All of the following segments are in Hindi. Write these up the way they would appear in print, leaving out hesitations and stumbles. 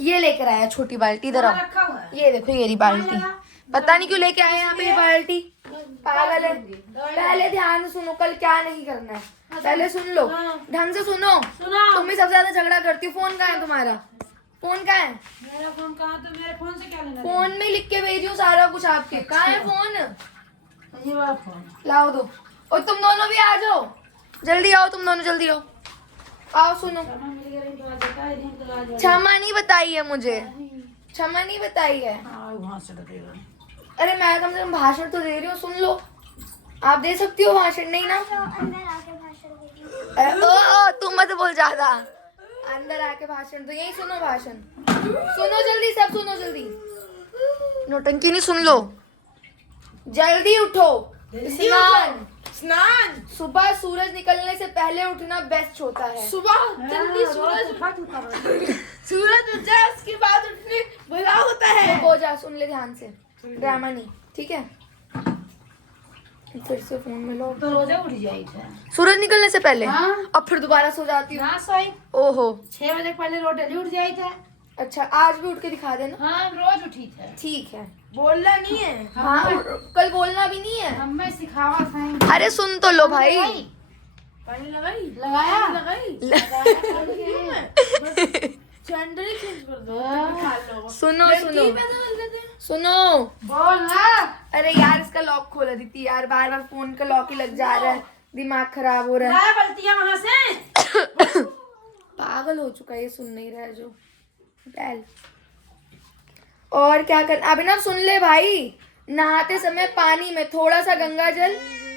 ये लेकर आया छोटी बाल्टी, इधर आओ। रखा हुआ है। ये देखो, ये रही बाल्टी। पता नहीं क्यों लेके आए यहाँ पे ये बाल्टी, पागल है। पहले ध्यान से सुनो, कल क्या नहीं करना है, पहले सुन लो, ढंग से सुनो। तुम भी सबसे ज्यादा झगड़ा करती हो। फोन कहाँ है तुम्हारा? फोन कहाँ है? मेरा फोन कहाँ? तो मेरे फोन से क्या लेना? फोन में लिख के भेजी हूँ सारा कुछ आपके। कहाँ है फोन? ये वाला फोन लाओ दो। और तुम दोनों भी आ जाओ, जल्दी आओ, तुम दोनों जल्दी आओ। आओ सुनो। क्षमा नहीं बताई है मुझे, क्षमा नहीं बताई है। वहाँ से लगेगा। अरे मैं कम से कम भाषण तो दे रही हूँ, सुन लो। आप दे सकती हो भाषण? नहीं ना? अंदर आके भाषण देती हूँ। ओ तुम मत बोल ज्यादा। अंदर आके भाषण तो यही सुनो, भाषण सुनो जल्दी, सब सुनो जल्दी। नौटंकी नहीं, सुन लो जल्दी। उठो, स्नान। स्नान सुबह सूरज निकलने से पहले उठना बेस्ट होता है। सुबह जल्दी सूरज उठ जाए, उसके बाद उठने भला होता है। हो जा, सुन ले ध्यान से, ड्रामा नहीं, ठीक है? फिर से फोन में लो। तो रोजे उठ जाई थे। सूरज निकलने से पहले? हाँ। अब फिर दोबारा सो जाती हूँ। ना सोई, ओहो 6 बजे पहले रोटे उठ जाई थे। अच्छा, आज भी उठ के दिखा देना। हाँ रोज उठी थे। ठीक है। बोलना नहीं है। हाँ, कल बोलना भी नहीं है। हमें सिखावा था। अरे सुन तो लो भाई। पानी लगाई? लगाया? लगाई? चैंडल ही चेंज कर दो। खा लो। सुनो सुनो सुनो। बोल ना। अरे यार, इसका लॉक खोला दीदी यार, बार बार फोन का लॉक ही लग जा रहा है, दिमाग खराब हो रहा है। लाया बल्टियां वहाँ से। पागल हो चुका है, ये सुन नहीं रहा है जो बैल। और क्या कर, अभिनव सुन ले भाई, नहाते समय पानी में थोड़ा सा गंगा जल,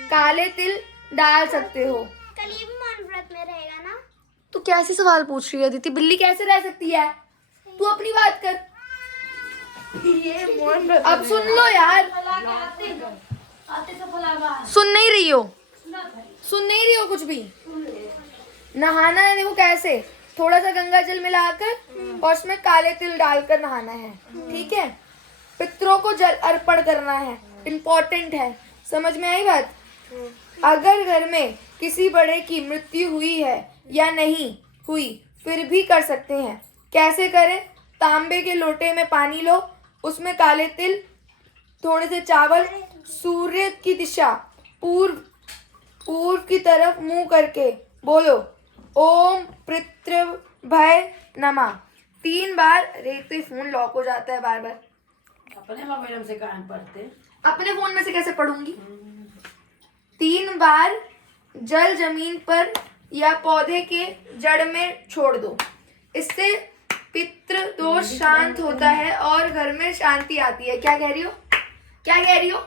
काले तिल डाल सकते हो। कल ये भी मौन व्रत में रहेगा ना? तू कैसे सवाल पूछ रही है दीदी? बिल्ली कैसे रह सकती है? तू अपनी बात कर। ये मोहन अब सुन लो यार, आते से फलावा। सुन नहीं रही हो, सुन नहीं रही हो कुछ भी। नहाना है, देखो कैसे, थोड़ा सा गंगा जल मिलाकर और उसमें काले तिल डालकर नहाना है, ठीक है? पितरों को जल अर्पण करना है, इम्पोर्टेंट है। समझ में आई बात? अगर घर में किसी बड़े की मृत्यु हुई है या नहीं हुई, फिर भी कर सकते हैं। कैसे करें? तांबे के लोटे में पानी लो, उसमें काले तिल, थोड़े से चावल, सूर्य की दिशा पूर्व की तरफ मुंह करके बोलो ओम पितृभ्य नमः 3 बार। अरे तो फोन लॉक हो जाता है बार बार। अपने मोबाइल से कहाँ पढ़ते? अपने फोन में से कैसे पढ़ूंगी? 3 बार जल जमीन पर या पौधे के जड़ में छोड़ दो। इससे पितृ दोष शांत होता है और घर में शांति आती है। क्या कह रही हो? क्या कह रही हो?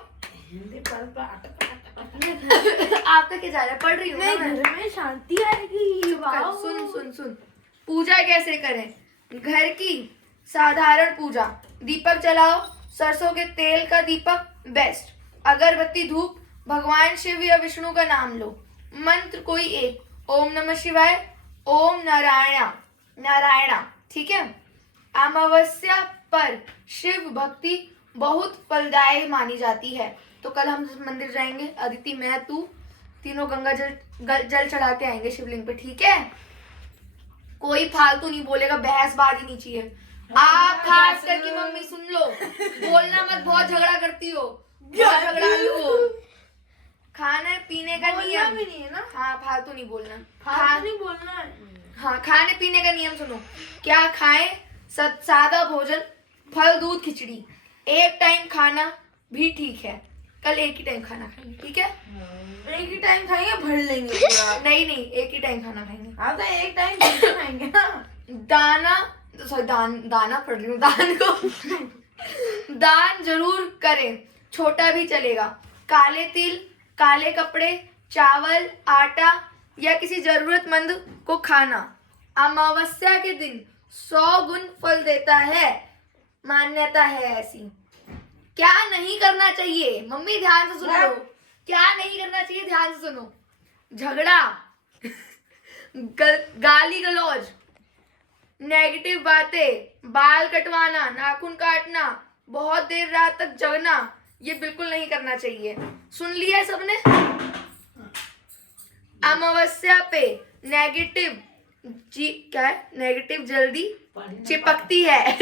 हिंदी पढ़ आप तो क्या जा रहा है? पढ़ रही हूँ ना मैं। घर में शांति आएगी। वाह। सुन सुन सुन। पूजा कैसे करें? घर की साधारण पूजा, दीपक जलाओ, सरसों के तेल का दीपक बेस्ट, अगरबत्ती, धूप, भगवान शिव या विष्णु का नाम लो, मंत्र कोई एक, ओम नमः शिवाय, ओम नारायणा, ठीक है? अमावस्या पर शिव भक्ति बहुत फलदायी मानी जाती है। तो कल हम मंदिर जाएंगे, अदिति, मैं, तू, तीनों गंगा जल चढ़ा के आएंगे शिवलिंग पे, ठीक है? कोई फालतू नहीं बोलेगा, बहसबाजी नहीं चाहिए। आप खास करके मम्मी सुन लो, बोलना मत, बहुत झगड़ा करती हो, बहुत झगड़ालू हो। खाने पीने का नियम भी नहीं है ना? हाँ, फालतू नहीं बोलना। फालतू नहीं बोलना है। हाँ, खाने पीने का नियम सुनो। क्या खाएं? सादा भोजन, फल, दूध, खिचड़ी। एक टाइम खाना भी ठीक है, कल एक ही टाइम खाना खाएंगे, ठीक है? एक ही टाइम खाएंगे, भर लेंगे पूरा। नहीं नहीं, एक ही टाइम खाना खाएंगे। हाँ तो एक टाइम खाएंगे ना। दाना पढ़ रही हूँ, दान जरूर करें, छोटा भी चलेगा। काले तिल, काले कपड़े, चावल, आटा या किसी जरूरतमंद को खाना अमावस्या के दिन 100 गुण फल देता है, मान्यता है ऐसी। क्या नहीं करना चाहिए? मम्मी ध्यान से सुन लो, क्या नहीं करना चाहिए? ध्यान से सुनो। झगड़ा, गाली गलौज, नेगेटिव बातें, बाल कटवाना, नाखून काटना, बहुत देर रात तक जगना, ये बिल्कुल नहीं करना चाहिए। सुन लिया सबने? अमावस्या पे नेगेटिव जी क्या है, नेगेटिव जल्दी चिपकती है।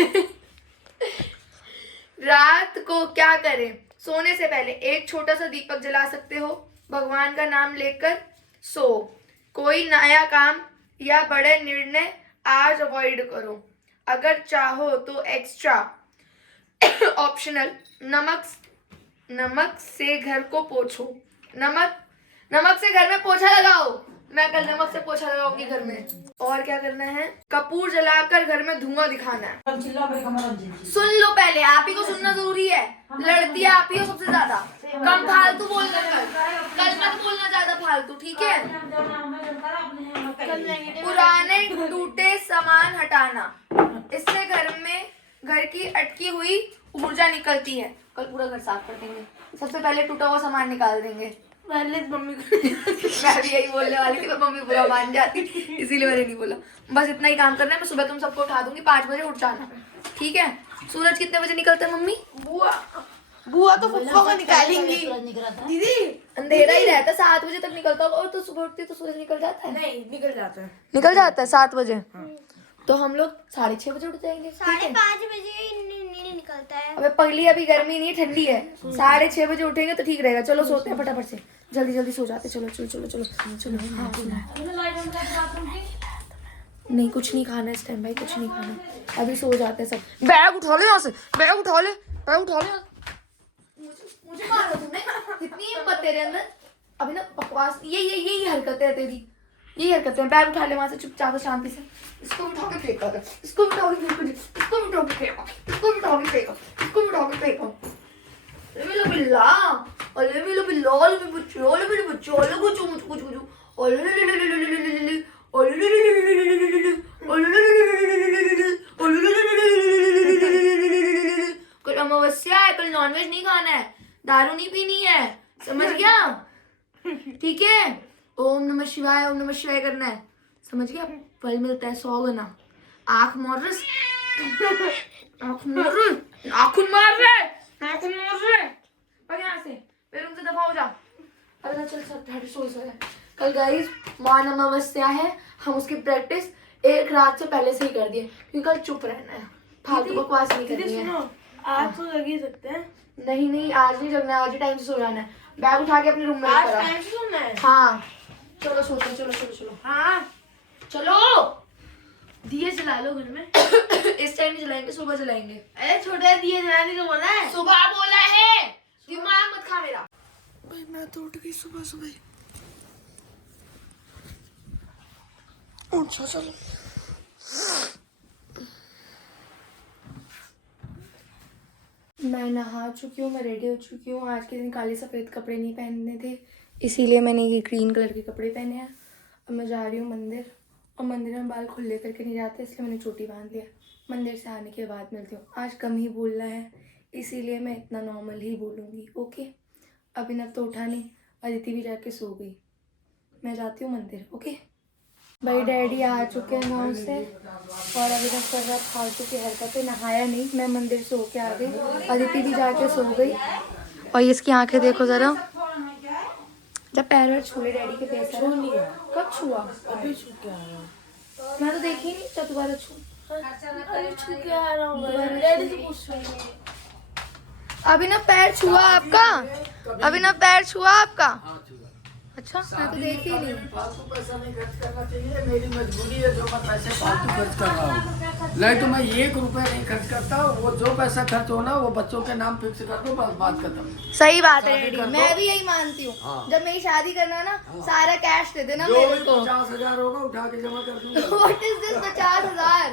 रात को क्या करें? सोने से पहले एक छोटा सा दीपक जला सकते हो, भगवान का नाम लेकर सो। कोई नया काम या बड़े निर्णय आज अवॉइड करो। अगर चाहो तो एक्स्ट्रा ऑप्शनल नमक से घर को पोछो। नमक से घर में पोछा लगाओ। मैं कल नमक से पोछा लगाऊंगी घर में। और क्या करना है? कपूर जलाकर घर में धुआं दिखाना है। सुन लो पहले, आप ही को सुनना जरूरी है। लड़ती है आप ही हो सबसे ज्यादा। कम फालतू बोलना, कल मत बोलना ज्यादा फालतू, ठीक है? पुराने टूटे सामान हटाना, इससे घर की अटकी हुई ऊर्जा निकलती है। कल पूरा घर साफ कर देंगे। सबसे पहले टूटा हुआ सामान निकाल देंगे। पहले मम्मी को मैं भी यही बोलने वाली थी, पर मम्मी बुरा मान जाती, इसीलिए मैंने नहीं बोला। बस इतना ही काम करना है। मैं सुबह तुम सबको उठा दूंगी, 5 बजे उठ जाना, ठीक है? सूरज कितने बजे निकलता है मम्मी? बुआ तो फुफ्फा को निकालेंगी दीदी। अंधेरा ही रहता है, 7 बजे तक निकलता होगा। और तो सुबह उठती तो सूरज निकल जाता है। नहीं, निकल जाता है। निकल जाता है 7 बजे। तो हम लोग 6:30 बजे उठ जाएंगे, ठीक है? 5:30 बजे नहीं निकलता है। अबे पगली, अभी गर्मी नहीं है, ठंडी है। 6:30 बजे उठेंगे तो ठीक रहेगा। चलो सोते हैं फटाफट से, जल्दी सो जाते। चलो चलो चलो चलो चलो। हाँ, नहीं कुछ नहीं खाना इस टाइम भाई, कुछ नहीं खाना। अभी सो जाते हैं सब। बैग उठा ले यहाँ से, बैग उठा ले। मुझे मारा तुमने, इतनी हिम्मत तेरे अंदर। अभी ना बकवास, यही हरकतें है तेरी, यही हरकतें हैं। बैग उठा ले वहां से चुपचाप शांति से। इसको उठा के फेंका, इसको उठा के फेंको, इसको उठा के फेंको, इसको उठा के फेंको, इसको उठा के फेंको। अले बिल्ला, अले बिल्ला, अले बच्चो, अले बच्चो, अले कुछ कल अमावस्या है, कल नॉनवेज नहीं खाना है, दारू नहीं पीनी है, समझ गया? ठीक है? ओम नमः शिवाय करना है, समझ गया? फल मिलता है 100 गुना। आँख मार रहे पर यहाँ से फिर उनसे दफा हो जा। अरे चल सो। कल गाइस मान अमावस्या है, हम उसकी प्रैक्टिस एक रात से पहले से ही कर दिए, क्योंकि कल चुप रहना है, फालतू बकवास नहीं करनी है। सुनो, आज तो जग ही सकते हैं। नहीं आज नहीं जगना है, आज ही टाइम से सो जाना है। बैग उठा के अपने रूम में आज रख टाइम से सोना है। हाँ चलो सोते, चलो। हाँ, चलो दिए जला लो घर में। इस टाइम जलाएंगे, सुबह जलाएंगे। अरे छोटा दिए जलाने को बोला है। सुबह बोला है, दिमाग मत खा मेरा। भाई मैं तो उठ गई सुबह। अच्छा चलो। मैं नहा चुकी हूँ, मैं रेडी हो चुकी हूँ। आज के दिन काले सफ़ेद कपड़े नहीं पहनने थे, इसीलिए मैंने ये ग्रीन कलर के कपड़े पहने हैं। अब मैं जा रही हूँ मंदिर, और मंदिर में बाल खुले करके नहीं जाते, इसलिए मैंने चोटी बांध लिया। मंदिर से आने के बाद मिलती हूँ। आज कम ही बोलना है, इसीलिए मैं इतना नॉर्मल ही बोलूँगी, ओके? अभिनव तो उठा नहीं, अदिति भी जाके सो गई। मैं जाती हूँ मंदिर, ओके? भाई डैडी आ चुके हैं गाँव से, और अभिनव कर रहा फालतू की हरकतें। नहाया नहीं, मैं मंदिर से होके आ गई। अदिति भी जाके सो गई। और इसकी आंखें देखो जरा, जब पैर छूले डैडी के पैर छू लिया। कब छुआ? अभी छू के आ रहा हूँ। मैं तो देखी नहीं, जब दोबारा छू। अरे छू के आ रहा हूँ। डैडी से पूछ रही हूँ। अभिनव पैर छुआ आपका? अभिनव पैर छुआ आपका? अच्छा, मैं तो देखी ही नहीं। फालतू पैसा नहीं खर्च करना चाहिए, मेरी मजबूरी है जो मैं पैसे फालतू खर्च कर रहा हूँ। नहीं तो मैं 1 रुपया नहीं खर्च करता। वो जो पैसा खर्च होना वो बच्चों के नाम फिक्स कर दो, बस बात खत्म। सही बात है शादी डैडी, कर दो। मैं भी यही मानती हूँ। हाँ। जब मेरी शादी करना है ना, सारा कैश दे देना जो मेरे भी को। 50,000 होगा उठा के जमा कर दूंगा। What is this 50,000?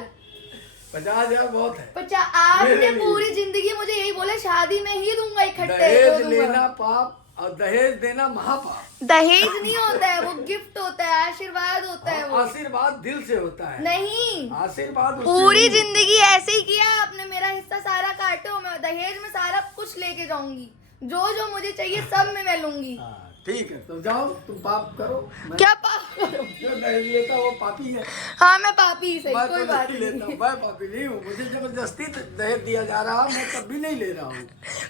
50,000 बहुत है। आपने मेरे लिए। पूरी जिंदगी मुझे यही बोला, शादी में ही दूंगा इकट्ठे। दहेज लेना पाप और दहेज देना महापाप। दहेज नहीं होता है, वो गिफ्ट होता है, आशीर्वाद होता है वो। आशीर्वाद दिल से होता है। नहीं, आशीर्वाद उससे पूरी नहीं होता। जिंदगी ऐसे ही किया आपने। मेरा हिस्सा सारा काटो, मैं दहेज में सारा कुछ लेके जाऊंगी। जो मुझे चाहिए सब में मैं लूंगी। ठीक है तो जाओ तुम पाप करो। मैं क्या पाप करो? जो नहीं लेता वो पापी है। हाँ मैं पापी ही सही, मैं कोई तो बात नहीं लेता हूँ, नहीं, मैं पापी नहीं हूँ। मुझे जबरदस्ती दहेज दिया जा रहा, मैं तब भी नहीं ले रहा हूँ।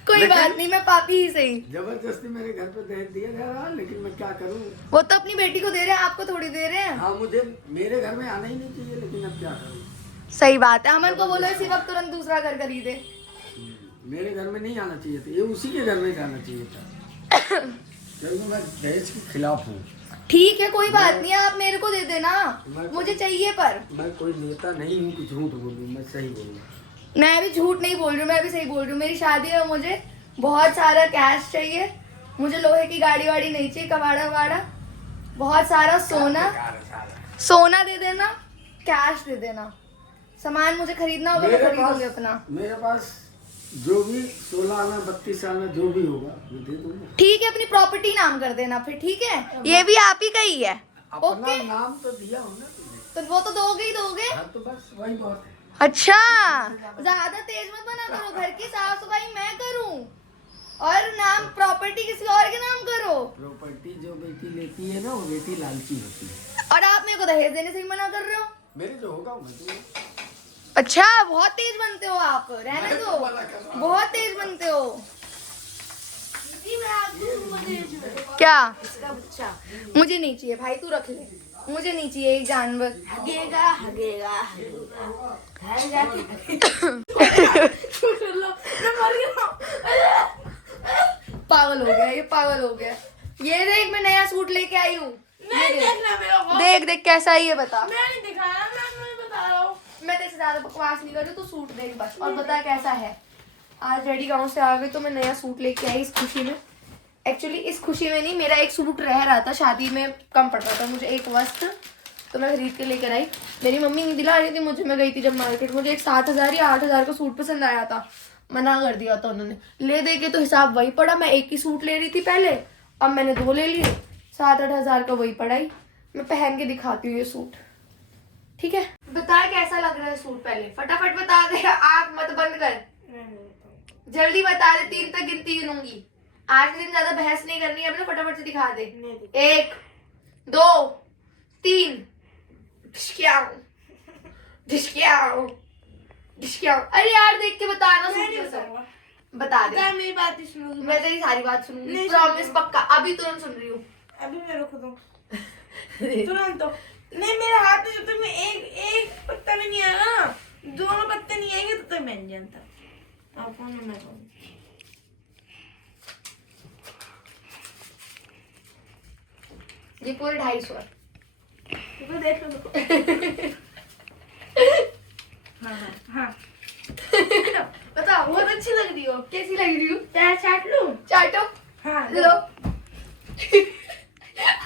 कोई लेकिन- बात नहीं, मैं पापी ही सही। जबरदस्ती मेरे घर पे दहेज दिया जा रहा, लेकिन मैं क्या करूँ। वो तो अपनी बेटी को दे रहे हैं, आपको थोड़ी दे रहे हैं। हाँ मुझे मेरे घर में आना ही नहीं चाहिए, लेकिन अब क्या करूँ। सही बात है, अमन को बोलो इसी वक्त तुरंत दूसरा घर खरीदे। मेरे घर में नहीं आना चाहिए था, ये उसी के घर में जाना चाहिए था। क्योंकि मैं दहेज के खिलाफ हूँ। ठीक है कोई बात नहीं, आप मेरे को दे देना, मुझे चाहिए। पर मैं कोई नेता नहीं हूँ कि झूठ बोलूँ, मैं सही बोलूँ। मैं भी झूठ नहीं बोल रही हूँ, मैं भी सही बोल रही हूँ। मेरी शादी में मुझे बहुत सारा कैश चाहिए, मुझे लोहे की गाड़ी वाड़ी नहीं चाहिए, कबाड़ा वाड़ा, बहुत सारा सोना दे देना, कैश दे देना। सामान मुझे खरीदना होगा, मैं खरीदूंगी अपना। मेरे पास जो भी 16 आना 32 आना जो भी होगा मैं दे दूंगा। ठीक है, अपनी प्रॉपर्टी नाम कर देना फिर, ठीक है? ये भी आप ही का ही है। अपना ओके। नाम तो दिया हो ना तुमने। तो वो तो दोगे ही दोगे। हाँ तो बस वही बहुत है। अच्छा, ज्यादा तेज मत बना करो, घर की साफ सफाई मैं करूं और नाम प्रॉपर्टी किसी और के नाम करो। प्रॉपर्टी जो बेटी लेती है ना वो बेटी लालची होती है। और आप मेरे को दहेज देने से ही मना कर रहे हो। मेरे जो होगा मैं दूंगा। अच्छा, बहुत तेज बनते हो आप, रहने मैं दो, तो वाला कर रहा हूँ। बहुत तेज बनते हो। दीदी मैं आपको उपदेश दूँ। क्या? इसका बच्चा मुझे नहीं चाहिए भाई, तू रख ले, मुझे नहीं चाहिए एक जानवर। हगेगा हगेगा हगेगा, घर जाके कर लो, मैं मर गया। पागल हो गया ये, पागल हो गया। ये देख, मैं नया सूट लेके आई हूँ। नहीं देखना मेरे को, देख देख कैसा है ये, बता। मैं नहीं दिखा रहा, मैं बता रहा हूँ। मैं तेरे से ज्यादा बकवास नहीं कर रही, तू सूट देख बस और बता कैसा है। आज डैडी गांव से आ गए तो मैं नया सूट लेके आई इस खुशी में। एक्चुअली इस खुशी में नहीं, मेरा एक सूट रह रहा था, शादी में कम पड़ रहा था मुझे एक वस्त्र, तो मैं खरीद के लेकर आई। मेरी मम्मी नहीं दिला रही थी मुझे, मैं गई थी जब मार्केट, मुझे एक 7,000 या 8,000 का सूट पसंद आया था, मना कर दिया था उन्होंने। ले दे के तो हिसाब वही पड़ा, मैं एक ही सूट ले रही थी पहले, अब मैंने 2 ले लिए, 7-8 हज़ार का वही पड़ा ही। मैं पहन के दिखाती हूँ ये सूट, ठीक है? बता कैसा लग रहा है सूट, पहले फटाफट बता दे, आँख मत बंद कर, जल्दी बता दे, 3 तक गिनती गिनूंगी। आज के दिन ज्यादा बहस नहीं करनी है, अपने फटाफट से दिखा दे। 1 2 3 ढिशक्याओ। अरे यार देख के बताना, बता दे। क्या मेरी बात ही सुनोगी? मैं तेरी सारी बात सुनूंगी, नहीं प्रॉमिस सुनूंगी। पक्का, अभी तुरंत सुन रही हूँ। अभी मेरे को दो तुरंत दो। नहीं मेरे हाथ में जब तक मैं एक पत्ता भी नहीं आएगा ना, दोनों पत्ते नहीं आएंगे तब तक मैं नहीं जानता। आपको मैं कहूँ ये पूरे 250 है। तो देख लो। हाँ हाँ बताओ, बहुत अच्छी लग रही हो। कैसी लग रही हूँ? चाय चाट लूं? चाटो, हाँ ले लो।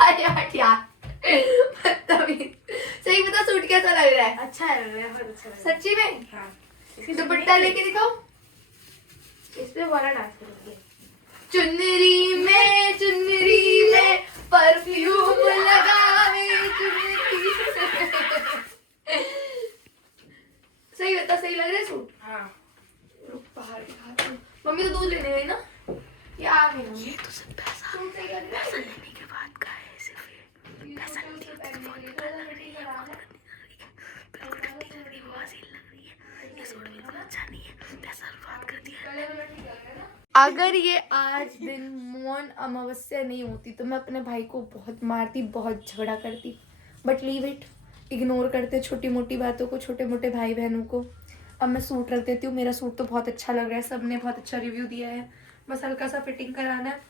अरे हट यार, बदतमीज। सही बता, सूट कैसा लग रहा है? अच्छा है, बहुत अच्छा है। सच्ची में? हाँ दुपट्टा लेके दिखाओ, इस पे वाला डांस करोगे। चुनरी में परफ्यूम लगावे चुनरी। सही बता, सही लग रहा है सूट? हाँ रुक बाहर दिखाती हूँ। मम्मी तो दूध लेने गई ना, ये आ गई मम्मी। ये तो सिर्फ पैसा लेने के बाद का है, सिर्फ ये पैसा नहीं दिया तो बहुत बेकार लग रही है, बिल्कुल गंदी लग रही है, वाजिल लग रही है, ये सूट बिल्कुल अच्छा नहीं है, पैसा बर्बाद कर दिया। अगर ये आज दिन मौन अमावस्या नहीं होती तो मैं अपने भाई को बहुत मारती, बहुत झगड़ा करती, बट लीव इट, इग्नोर करते छोटी मोटी बातों को, छोटे मोटे भाई बहनों को। अब मैं सूट रख देती हूँ, मेरा सूट तो बहुत अच्छा लग रहा है, सबने बहुत अच्छा रिव्यू दिया है, बस हल्का सा फिटिंग कराना है।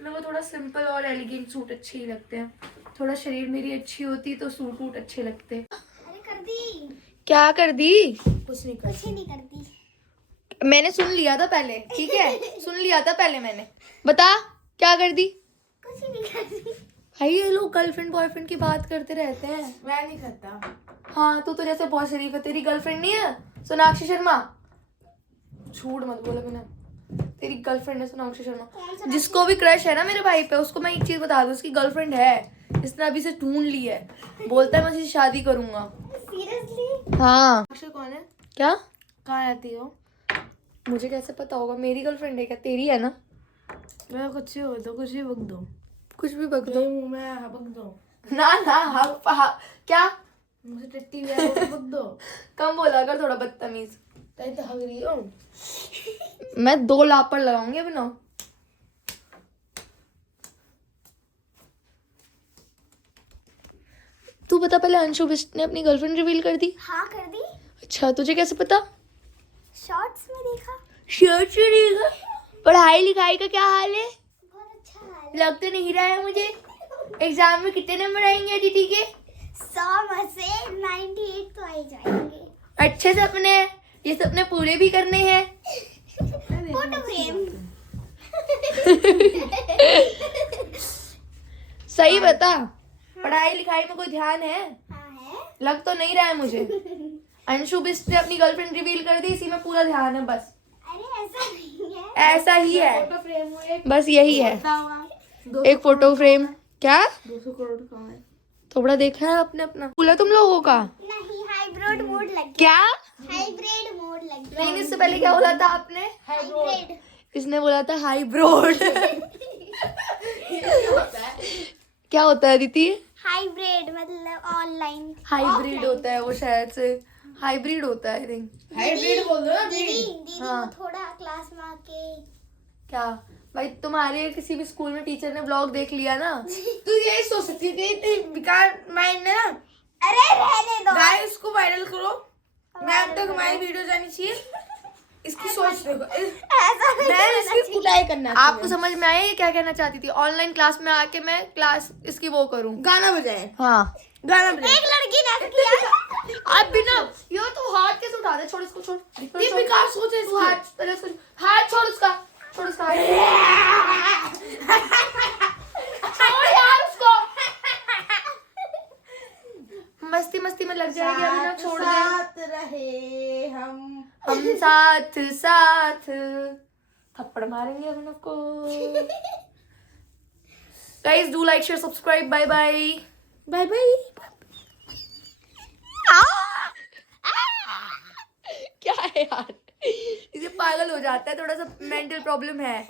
मेरे को थोड़ा सिंपल और एलिगेंट सूट अच्छे ही लगते हैं, थोड़ा शरीर मेरी अच्छी होती तो सूट वूट अच्छे लगते। अरे कर दी। क्या कर दी? कुछ नहीं कर। कुछ नहीं कर दी। मैंने सुन लिया था पहले, ठीक है? सुन लिया था पहले मैंने। बता क्या कर दी? कुछ नहीं कर दी। भाई ये लोग गर्लफ्रेंड बॉयफ्रेंड की बात करते रहते हैं। मैं नहीं करता। हाँ तू तो जैसे बहुत शरीफ है। तेरी गर्लफ्रेंड नहीं है सोनाक्षी शर्मा? झूठ मत बोलो बिना, तेरी गर्लफ्रेंड है सोनाक्षी शर्मा। जिसको भी क्रश है ना मेरे भाई पे, उसको मैं एक चीज बता दूं, उसकी गर्लफ्रेंड है, इसने अभी से ढूंढ ली है, बोलता है मैं उससे शादी करूंगा। सीरियसली? हाँ। अक्षर कौन है? क्या? कहाँ रहती हो? मुझे कैसे पता होगा? मेरी गर्लफ्रेंड है क्या? तेरी है ना? मैं कुछ ही बोल दो, कुछ भी बोल दो। कुछ भी बक दो। मेरे मुंह में हबक दो, ना ना क्या मुझे टट्टी भी हबक दो। कम बोला कर, थोड़ा बदतमीज। तै तो हग रही हो। मैं 2 लापड़ लगाऊंगी अभी ना। तू बता, पहले अंशु बिष्ट ने अपनी गर्लफ्रेंड रिवील कर दी? हाँ कर दी। अच्छा, तुझे कैसे पता? शॉर्ट्स में देखा। शर्ट से देखा। पढ़ाई लिखाई का क्या हाल है? बहुत अच्छा हाल लग तो नहीं रहा है मुझे। एग्जाम में कितने नंबर आएंगे अदिति के? 100 में से 98 तो आ ही जाएंगे। अच्छे सपने हैं, ये सपने पूरे भी करने हैं। Photo frame. सही बता, पढ़ाई लिखाई में कोई ध्यान है? हाँ है। लग तो नहीं रहा है मुझे। अंशु बिष्ट ने अपनी गर्लफ्रेंड रिवील कर दी, इसी में पूरा ध्यान है बस। अरे ऐसा नहीं है। ऐसा ही है, फोटो फ्रेम हो एक बस यही है। 200 एक फोटो फ्रेम। क्या 200 करोड़ का है। थोड़ा देखा है आपने अपना? बोला तुम लोगों का नहीं, हाइब्रिड मोड लग गया। क्या? हाइब्रिड मोड लग गया। नहीं, इससे पहले क्या बोला था आपने? हाइब्रिड। इसने बोला था हाईब्रोड। क्या होता है दीदी? हाइब्रिड मतलब ऑनलाइन। हाइब्रिड होता है वो, शायद से हाइब्रिड होता है आई थिंक। हाइब्रिड बोल दो ना। दीदी हाँ। को थोड़ा क्लास में आके। क्या भाई, तुम्हारे किसी भी स्कूल में टीचर ने ब्लॉग देख लिया ना? तू यही सोच सकती थी इतनी बेकार माइंड है ना। अरे रहने दो। गाइस इसको वायरल करो। मैम तक हमारी वीडियो जानी चाहिए। इसकी सोच देखो। ऐसा नहीं मैम इसकी कुटाई करना आपको समझ में आया ये क्या कहना चाहती थी? ऑनलाइन क्लास में आके मैं क्लास इसकी वो करूं। गाना बजाए, हाँ, गाना बजाए। एक लड़की ने ऐसा किया। आप बिना यो तो हाथ कैसे उठा दे? छोड़ इसको, छोड़। ये बेकार सोच है तू इसकी। हाथ पहले उसको, हाथ छोड़ उसका, छोड़ उसका हाथ। छोड़ यार उसको। मस्ती मस्ती में लग जाएगी अभी ना, छोड़ दे। साथ रहे हम साथ साथ थप्पड़ मारेंगे अपन आपको। Guys do like share subscribe. Bye bye. Bye bye. क्या है यार, इसे पागल हो जाता है, थोड़ा सा मेंटल प्रॉब्लम है।